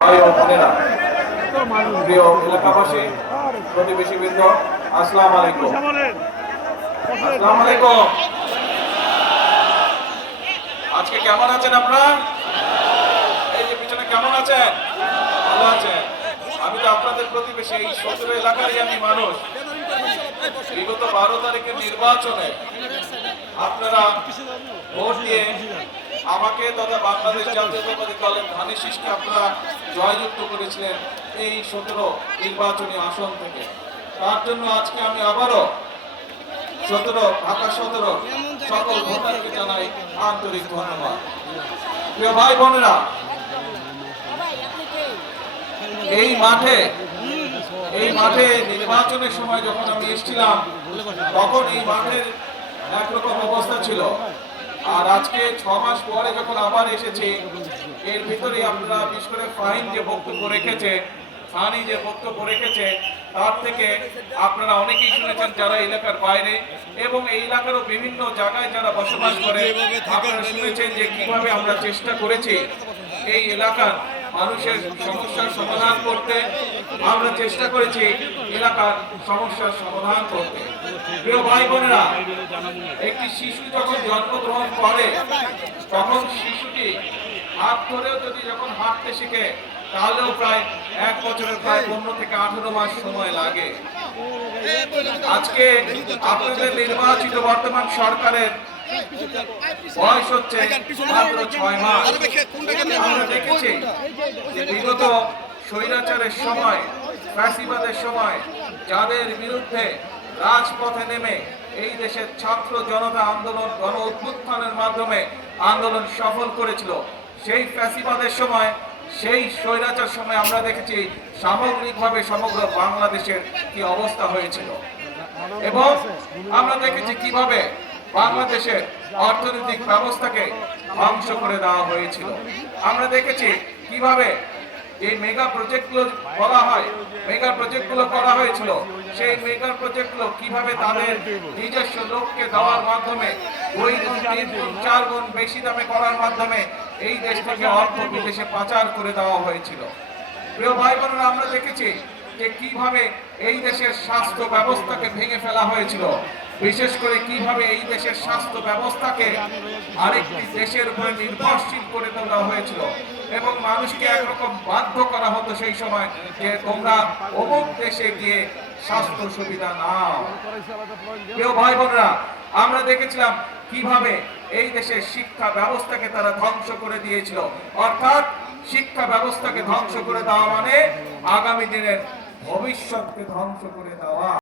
ভাই ও বোনেরা, প্রিয় এলাকাবাসী, প্রতিবেশীবৃন্দ, আসসালামু আলাইকুম। আসসালামু আলাইকুম। আজকে কেমন আছেন আপনারা? এই যে পিছনে কেমন আছেন? ভালো আছেন? আমি তো আপনাদের প্রতিবেশী, এই ১৭ এলাকারই আমি মানুষ। বিগত ১২ তারিখের নির্বাচনে আপনারা ভোট দিয়ে আমাকে তথা বাংলাদেশ জাতীয়তাবাদী দলের ধানের শীষকে আপনারা জয়যুক্ত করেছিলেন এই ১৭ নির্বাচনী আসন থেকে। তার জন্য আজকে আমি আবারও ঢাকা ১৭ সকল ভোটারকে জানাই আন্তরিক ধন্যবাদ। প্রিয় ভাই বোনেরা, এই মাঠে নির্বাচনের সময় যখন আমি এসেছিলাম তখন এই মাঠের একরকম অবস্থা ছিল, আর আজকে ৬ মাস পরে যখন আবার এসেছি, এর ভিতরে আপনারা বিশেষ করে ফাহিম যে বক্তব্য রেখেছে, সানি যে বক্তব্য রেখেছে, তার থেকে আপনারা অনেকেই শুনেছেন যারা এলাকার বাইরে এবং এই এলাকারও বিভিন্ন জায়গায় যারা বসবাস করে, আপনারা শুনেছেন যে কিভাবে আমরা চেষ্টা করেছি এই এলাকার মানুষের সমস্যার সমাধান করতে। আমরা চেষ্টা করেছি এলাকার সমস্যার সমাধান করতে। প্রিয় ভাই বোনেরা, একটি শিশু যখন জন্মগ্রহণ করে তখন শিশুটি হাত ধরেও যদি যখন হাঁটতে শিখে তাহলেও প্রায় ১ বছরের প্রায় ১৫ থেকে ১৮ মাস সময় লাগে। আজকে আপনাদের নির্বাচিত বর্তমান সরকারের বয়স হচ্ছে মাত্র ৬ মাস। আমরা দেখেছি যে বিগত স্বৈরাচারের সময়, ফ্যাসিবাদের সময় যাদের বিরুদ্ধে রাজপথে নেমে এই দেশের ছাত্র জনতা আন্দোলন, গণ অভ্যুত্থানের মাধ্যমে আন্দোলন সফল করেছিল, সেই ফ্যাসিবাদের সময়, সেই স্বৈরাচার সময় আমরা দেখেছি সামগ্রিকভাবে সমগ্র বাংলাদেশের কি অবস্থা হয়েছিল এবং আমরা দেখেছি কিভাবে বাংলাদেশের অর্থনৈতিক ব্যবস্থাকে ধ্বংস করে দেওয়া হয়েছিল। আমরা দেখেছি কিভাবে এই মেগা প্রজেক্টগুলো বলা হয়, মেগা প্রজেক্টগুলো করা হয়েছিল, সেই মেগা প্রজেক্টগুলো কিভাবে তাদের নিজস্ব লোককে দেওয়ার মাধ্যমে ২ গুণ ৩ গুণ ৪ গুণ বেশি দামে করার মাধ্যমে এই দেশ থেকে অর্থ বিদেশে পাচার করে দেওয়া হয়েছিল। প্রিয় ভাই বোনেরা, আমরা দেখেছি যে কিভাবে এই দেশের স্বাস্থ্য ব্যবস্থাকে ভেঙে ফেলা হয়েছিল, বিশেষ করে কিভাবে এই দেশের স্বাস্থ্য ব্যবস্থাকে আরেকটি দেশের উপরে নির্ভরশীল করে তোলা হয়েছিল এবং মানুষকে একরকম বাধ্য করা হতো সেই সময় যে তোমরা অমুক দেশে গিয়ে স্বাস্থ্য সুবিধা নাও। প্রিয় ভাই বোনেরা, আমরা দেখেছিলাম কিভাবে এই দেশের শিক্ষা ব্যবস্থাকে তারা ধ্বংস করে দিয়েছিল। অর্থাৎ শিক্ষা ব্যবস্থাকে ধ্বংস করে দেওয়া মানে আগামী দিনের ভবিষ্যৎকে ধ্বংস করে দেওয়া।